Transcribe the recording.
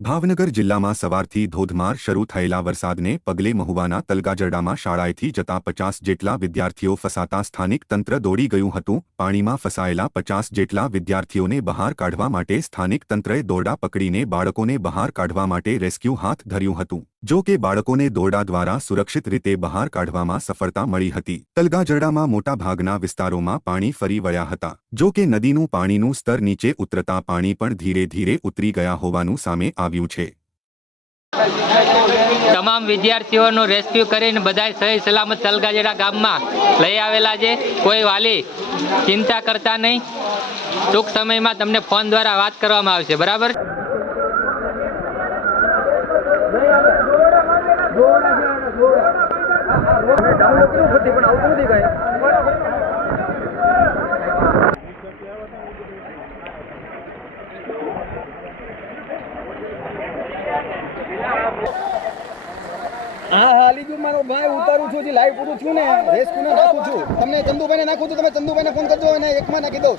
ભાવનગર જિલ્લામાં સવારથી ધોધમાર શરૂ થયેલા વરસાદને પગલે મહુવાના તલગાજરડામાં શાળાએથી જતા પચાસ જેટલા વિદ્યાર્થીઓ ફસાતા સ્થાનિક તંત્ર દોડી ગયું હતું. પાણીમાં ફસાયેલા પચાસ જેટલા વિદ્યાર્થીઓને બહાર કાઢવા માટે સ્થાનિક તંત્રએ દોરડા પકડીને બાળકોને બહાર કાઢવા માટે રેસ્ક્યુ હાથ ધર્યું હતું. જો કે બાળકોને દોરડા દ્વારા સુરક્ષિત રીતે બહાર કાઢવામાં સફળતા મળી હતી. તલગાજરડામાં મોટાભાગના વિસ્તારોમાં પાણી ફરી વળ્યા હતા. જો કે નદીનું પાણીનું સ્તર નીચે ઉતરતા પાણી પણ ધીરે ધીરે ઉતરી ગયા હોવાનું સામે આવ્યું છે. તમામ વિદ્યાર્થીઓનું રેસ્ક્યુ કરીને બધા સહી સલામત તલગાજેડા ગામમાં લઈ આવેલા છે. કોઈ વાલી ચિંતા કરતા નહીં. ટૂંક સમયમાં તમને ફોન દ્વારા વાત કરવામાં આવશે. બરાબર? કેવું પણ આવતું નથી હા હા ગયું મારો ભાઈ, ઉતારું છું લાઈવ પૂરું છું ને. રેસ્ક્યુને નાખું છું. તમને ચંદુભાઈને નાખું છું, તમે ચંદુભાઈને ફોન કરજો અને એકમાં નાખી દઉં.